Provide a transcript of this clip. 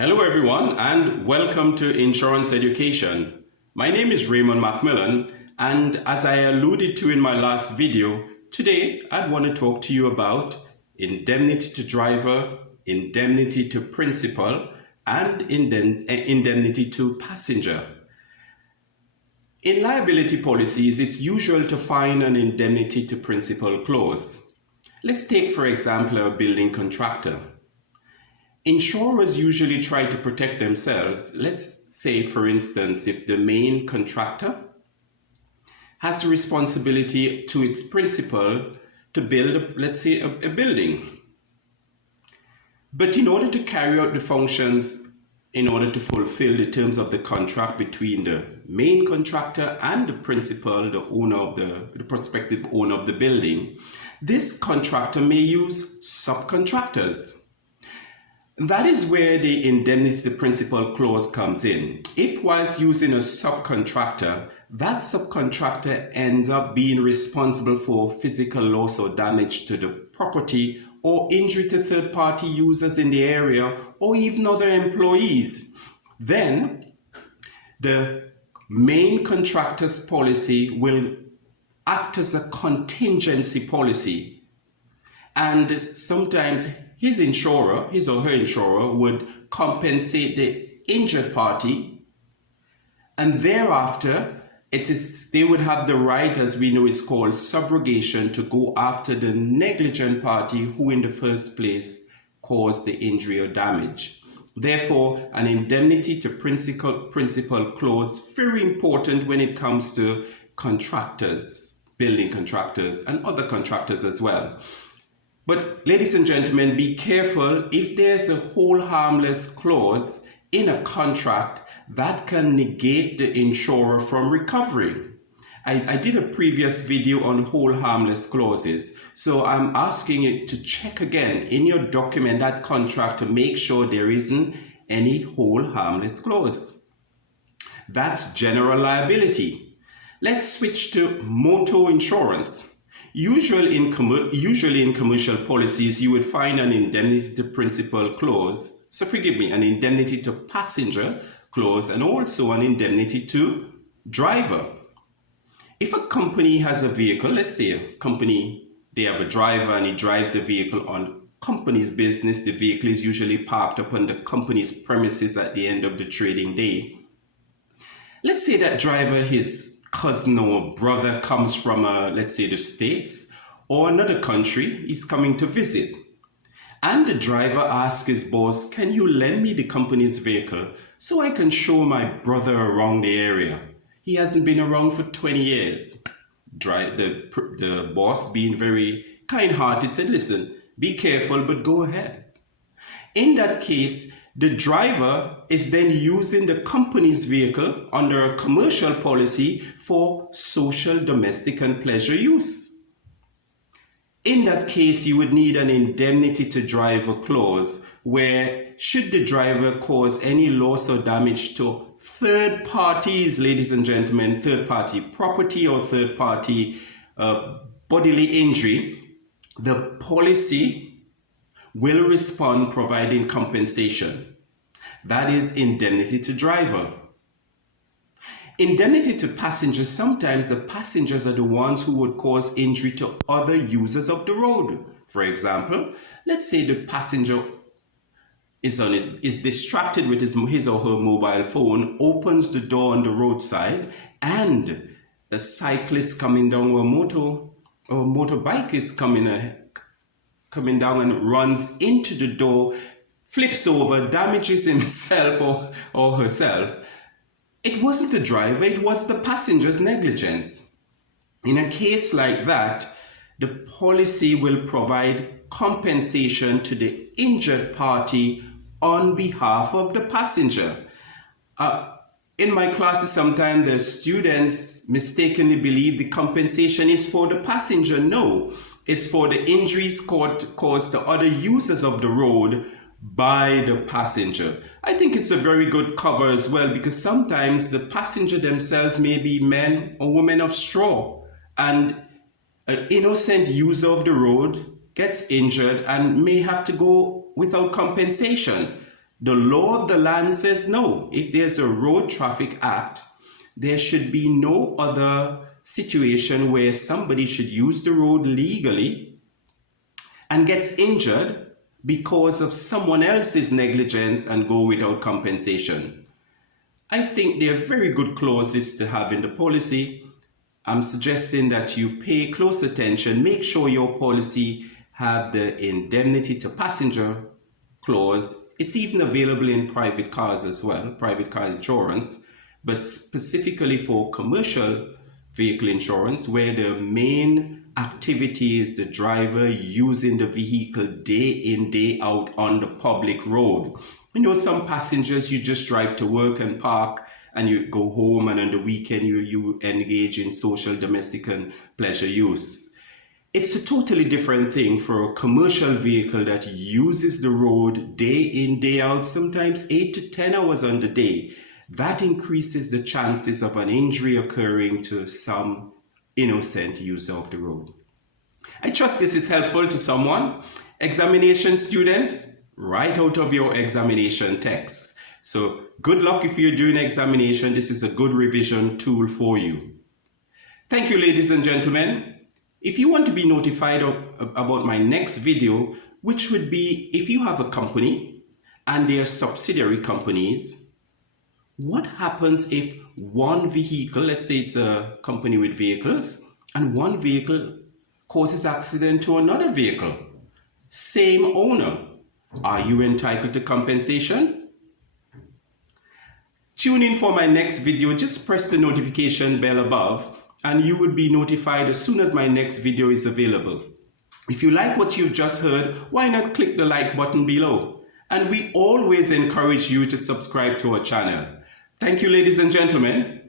Hello everyone and welcome to Insurance Education. My name is Raymond Macmillan, and as I alluded to in my last video, today I'd want to talk to you about indemnity to driver, indemnity to principal, and indemnity to passenger. In liability policies, it's usual to find an indemnity to principal clause. Let's take, for example, a building contractor. Insurers usually try to protect themselves. Let's say, for instance, if the main contractor has the responsibility to its principal to build, let's say, a building. But in order to carry out the functions, in order to fulfill the terms of the contract between the main contractor and the principal, the owner of the prospective owner of the building, this contractor may use subcontractors. That is where the indemnity to principal clause comes in. If whilst using a subcontractor, that subcontractor ends up being responsible for physical loss or damage to the property or injury to third-party users in the area or even other employees, then the main contractor's policy will act as a contingency policy. And sometimes his or her insurer would compensate the injured party, and thereafter they would have the right, as we know it's called subrogation, to go after the negligent party who in the first place caused the injury or damage. Therefore, an indemnity to principal clause, very important when it comes to contractors, building contractors and other contractors as well. But ladies and gentlemen, be careful if there's a hold harmless clause in a contract that can negate the insurer from recovering. I did a previous video on hold harmless clauses, so I'm asking you to check again in your document, that contract, to make sure there isn't any hold harmless clause. That's general liability. Let's switch to motor insurance. Usually in commercial policies, you would find an indemnity to principal clause, an indemnity to passenger clause, and also an indemnity to driver. If a company has a vehicle, let's say a company, they have a driver and he drives the vehicle on company's business, the vehicle is usually parked upon the company's premises at the end of the trading day. Let's say that driver, his cousin or brother comes from, let's say, the States or another country, he's coming to visit. And the driver asks his boss, can you lend me the company's vehicle so I can show my brother around the area? He hasn't been around for 20 years. The boss, being very kind-hearted, said, listen, be careful, but go ahead. In that case, the driver is then using the company's vehicle under a commercial policy for social, domestic, and pleasure use. In that case, you would need an indemnity to driver clause where, should the driver cause any loss or damage to third parties, ladies and gentlemen, third party property or third party bodily injury, the policy will respond providing compensation. That is indemnity to driver. Indemnity to passengers, sometimes the passengers are the ones who would cause injury to other users of the road. For example, let's say the passenger is distracted with his or her mobile phone, opens the door on the roadside, and a cyclist coming down, or motorbike is coming down and runs into the door, flips over, damages himself or herself. It wasn't the driver, it was the passenger's negligence. In a case like that, the policy will provide compensation to the injured party on behalf of the passenger. In my classes, sometimes the students mistakenly believe the compensation is for the passenger. No, it's for the injuries caused to other users of the road by the passenger. I think it's a very good cover as well, because sometimes the passenger themselves may be men or women of straw, and an innocent user of the road gets injured and may have to go without compensation. The law of the land says no. If there's a road traffic act, there should be no other situation where somebody should use the road legally and gets injured because of someone else's negligence and go without compensation. I think they're very good clauses to have in the policy. I'm suggesting that you pay close attention. Make sure your policy have the indemnity to passenger clause. It's even available in private cars as well, private car insurance, but specifically for commercial vehicle insurance, where the main activity is the driver using the vehicle day in, day out on the public road. You know, some passengers, you just drive to work and park and you go home, and on the weekend you engage in social, domestic and pleasure uses. It's a totally different thing for a commercial vehicle that uses the road day in, day out, sometimes 8 to 10 hours on the day. That increases the chances of an injury occurring to some innocent user of the road. I trust this is helpful to someone. Examination students, write out of your examination texts. So good luck if you're doing examination. This is a good revision tool for you. Thank you, ladies and gentlemen. If you want to be notified about my next video, which would be if you have a company and their subsidiary companies, what happens if one vehicle, let's say it's a company with vehicles, and one vehicle causes accident to another vehicle? Same owner. Are you entitled to compensation? Tune in for my next video. Just press the notification bell above and you would be notified as soon as my next video is available. If you like what you've just heard, why not click the like button below? And we always encourage you to subscribe to our channel. Thank you, ladies and gentlemen.